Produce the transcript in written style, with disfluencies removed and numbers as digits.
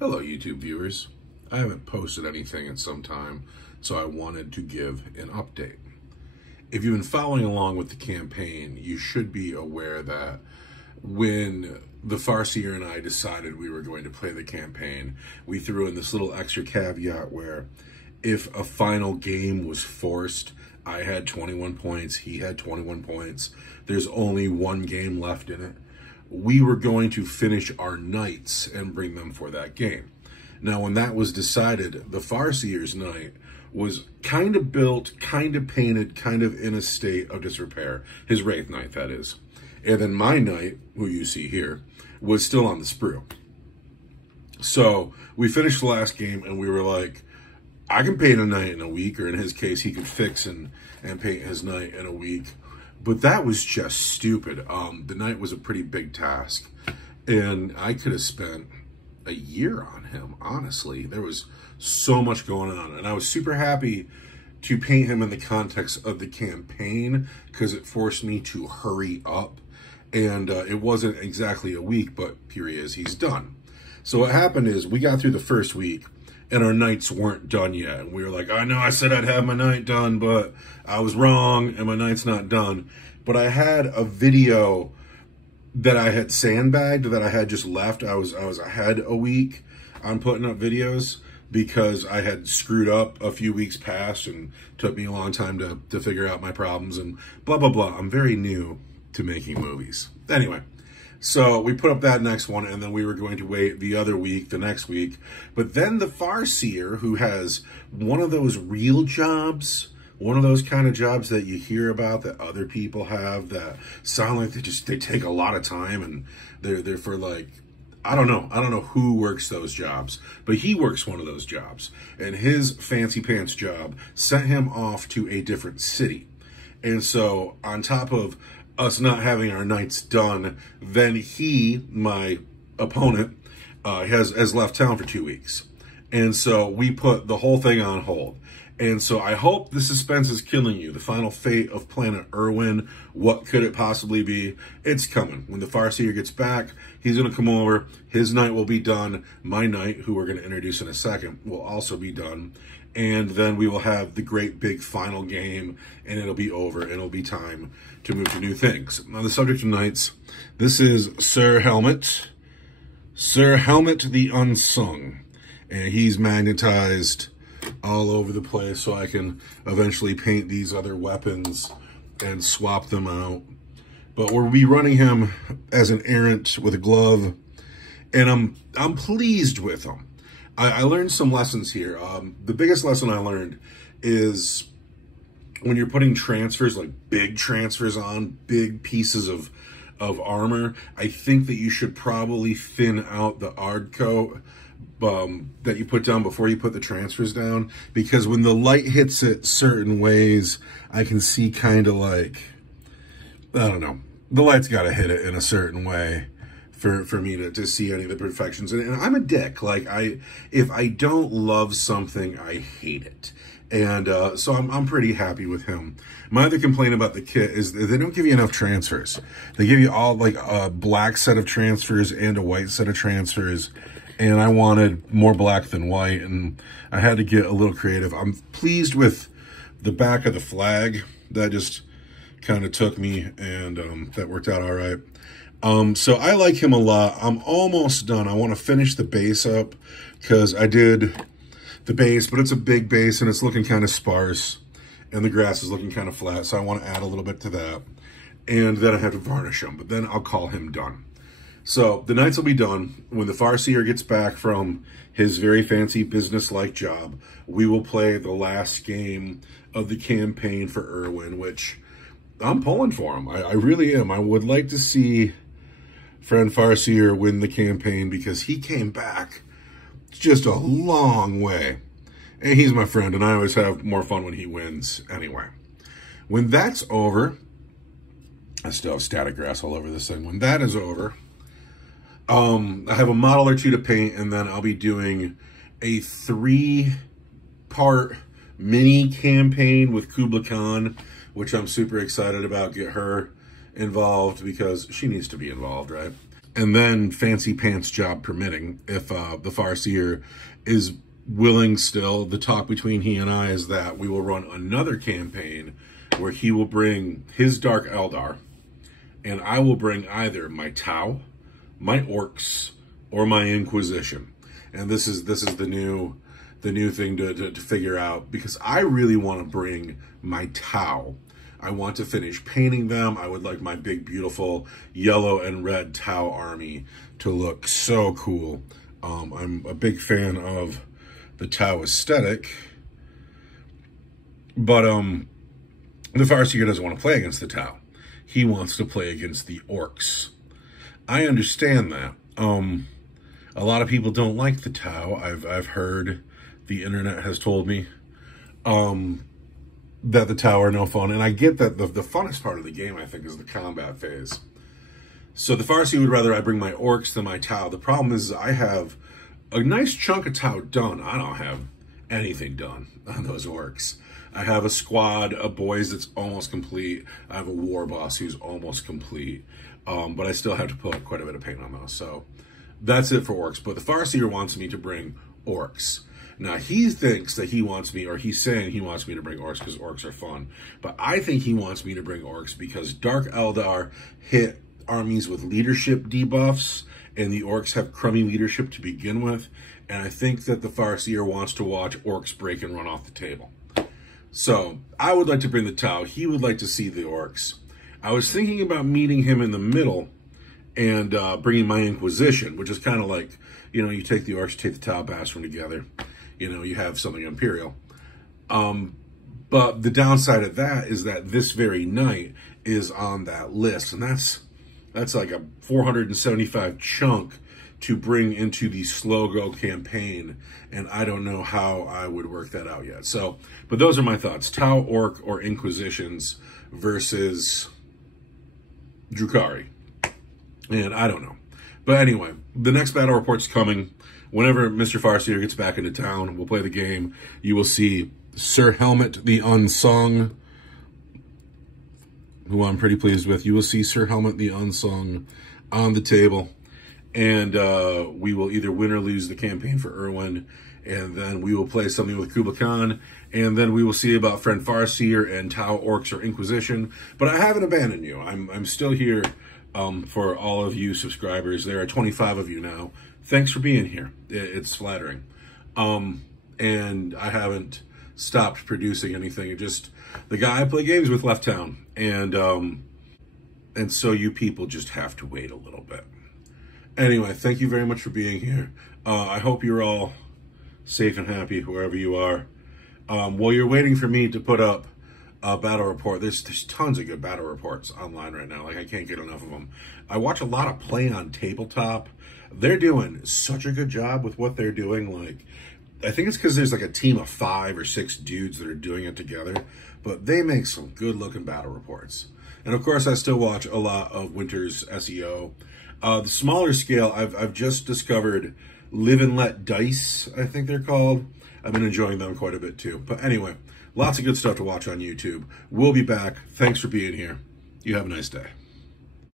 Hello, YouTube viewers. I haven't posted anything in some time, so I wanted to give an update. If you've been following along with the campaign, you should be aware that when the Farseer and I decided we were going to play the campaign, we threw in this little extra caveat where if a final game was forced, I had 21 points, he had 21 points, there's only one game left in it, we were going to finish our knights and bring them for that game. Now, when that was decided, the Farseer's knight was kind of built, kind of painted, kind of in a state of disrepair. His Wraith Knight, that is. And then my knight, who you see here, was still on the sprue. So we finished the last game and we were like, I can paint a knight in a week, or in his case, he could fix and paint his knight in a week. But that was just stupid. The knight was a pretty big task. And I could have spent a year on him, honestly. There was so much going on. And I was super happy to paint him in the context of the campaign because it forced me to hurry up. And it wasn't exactly a week, but here he is, he's done. So what happened is we got through the first week and our knights weren't done yet. And we were like, I know I said I'd have my knight done, but I was wrong and my knight's not done. But I had a video that I had sandbagged, that I had just left. I was ahead a week on putting up videos because I had screwed up a few weeks past and took me a long time to figure out my problems and blah, blah, blah. I'm very new to making movies. Anyway, so we put up that next one, and then we were going to wait the other week, the next week. But then the Farseer, who has one of those real jobs, one of those kind of jobs that you hear about that other people have that sound like they take a lot of time, and they're for like, I don't know who works those jobs, but he works one of those jobs, and his fancy pants job sent him off to a different city. And so on top of us not having our knights done, then he, my opponent, has left town for 2 weeks. And so we put the whole thing on hold. And so I hope the suspense is killing you. The final fate of Planet Irwin, what could it possibly be? It's coming. When the Farseer gets back, he's going to come over. His knight will be done. My knight, who we're going to introduce in a second, will also be done. And then we will have the great big final game, and it'll be over, and it'll be time to move to new things. On the subject of knights, this is Sir Helmet. Sir Helmet the Unsung. And he's magnetized all over the place so I can eventually paint these other weapons and swap them out. But we'll be running him as an errant with a glove, and I'm pleased with him. I learned some lessons here. The biggest lesson I learned is when you're putting transfers, like big transfers on, big pieces of armor, I think that you should probably thin out the Ard coat that you put down before you put the transfers down, because when the light hits it certain ways, I can see kind of like, I don't know, the light's got to hit it in a certain way for me to see any of the perfections. And I'm a dick. Like, if I don't love something, I hate it. And so I'm pretty happy with him. My other complaint about the kit is they don't give you enough transfers. They give you all like a black set of transfers and a white set of transfers. And I wanted more black than white, and I had to get a little creative. I'm pleased with the back of the flag. That just kind of took me, and that worked out all right. So I like him a lot. I'm almost done. I want to finish the base up because I did the base, but it's a big base and it's looking kind of sparse, and the grass is looking kind of flat. So I want to add a little bit to that, and then I have to varnish him, but then I'll call him done. So the knights will be done. When the Farseer gets back from his very fancy business-like job, we will play the last game of the campaign for Irwin, which I'm pulling for him. I really am. I would like to see friend Farseer win the campaign because he came back just a long way. And he's my friend, and I always have more fun when he wins anyway. When that's over, I still have static grass all over this thing. When that is over, I have a model or two to paint, and then I'll be doing a 3-part mini campaign with Kubla Khan, which I'm super excited about. Get her involved because she needs to be involved, right? And then, fancy pants job permitting, if the Farseer is willing still, the talk between he and I is that we will run another campaign where he will bring his Dark Eldar, and I will bring either my Tau, my Orcs, or my Inquisition. And this is the new thing to figure out, because I really want to bring my Tau. I want to finish painting them. I would like my big, beautiful yellow and red Tau army to look so cool. I'm a big fan of the Tau aesthetic, but the Farseer doesn't want to play against the Tau. He wants to play against the Orcs. I understand that. A lot of people don't like the Tau. I've heard, the internet has told me, that the Tau are no fun. And I get that the funnest part of the game, I think, is the combat phase. So the Farseer would rather I bring my Orcs than my Tau. The problem is I have a nice chunk of Tau done. I don't have anything done on those Orcs. I have a squad of boys that's almost complete. I have a war boss who's almost complete. But I still have to put quite a bit of paint on those. So that's it for Orcs. But the Farseer wants me to bring Orcs. Now, he thinks that he wants me, or he's saying he wants me to bring Orcs because Orcs are fun. But I think he wants me to bring Orcs because Dark Eldar hit armies with leadership debuffs, and the Orcs have crummy leadership to begin with. And I think that the Farseer wants to watch Orcs break and run off the table. So I would like to bring the Tau. He would like to see the Orcs. I was thinking about meeting him in the middle and bringing my Inquisition, which is kind of like, you know, you take the Orcs, you take the Tau, bash them together. You know, you have something Imperial. But the downside of that is that this very night is on that list. And that's like a 475 chunk to bring into the slow go campaign. And I don't know how I would work that out yet. So, but those are my thoughts. Tau, Orc, or Inquisitions versus Drukhari. And I don't know. But anyway, the next battle report's coming. Whenever Mr. Farseer gets back into town, we'll play the game. You will see Sir Helmet the Unsung, who I'm pretty pleased with. You will see Sir Helmet the Unsung on the table. And we will either win or lose the campaign for Irwin. And then we will play something with Kublai Khan. And then we will see about Friend Farseer and Tau, Orcs, or Inquisition. But I haven't abandoned you. I'm still here for all of you subscribers. There are 25 of you now. Thanks for being here. It's flattering. And I haven't stopped producing anything. It just, the guy I play games with left town. And so you people just have to wait a little bit. Anyway, thank you very much for being here. I hope you're all safe and happy wherever you are. While you're waiting for me to put up a battle report, there's tons of good battle reports online right now. Like, I can't get enough of them. I watch a lot of Play on Tabletop. They're doing such a good job with what they're doing. Like, I think it's because there's like a team of 5 or 6 dudes that are doing it together, but they make some good looking battle reports. And of course, I still watch a lot of Winter's SEO. The smaller scale, I've just discovered Live and Let Dice, I think they're called. I've been enjoying them quite a bit too. But anyway, lots of good stuff to watch on YouTube. We'll be back. Thanks for being here. You have a nice day.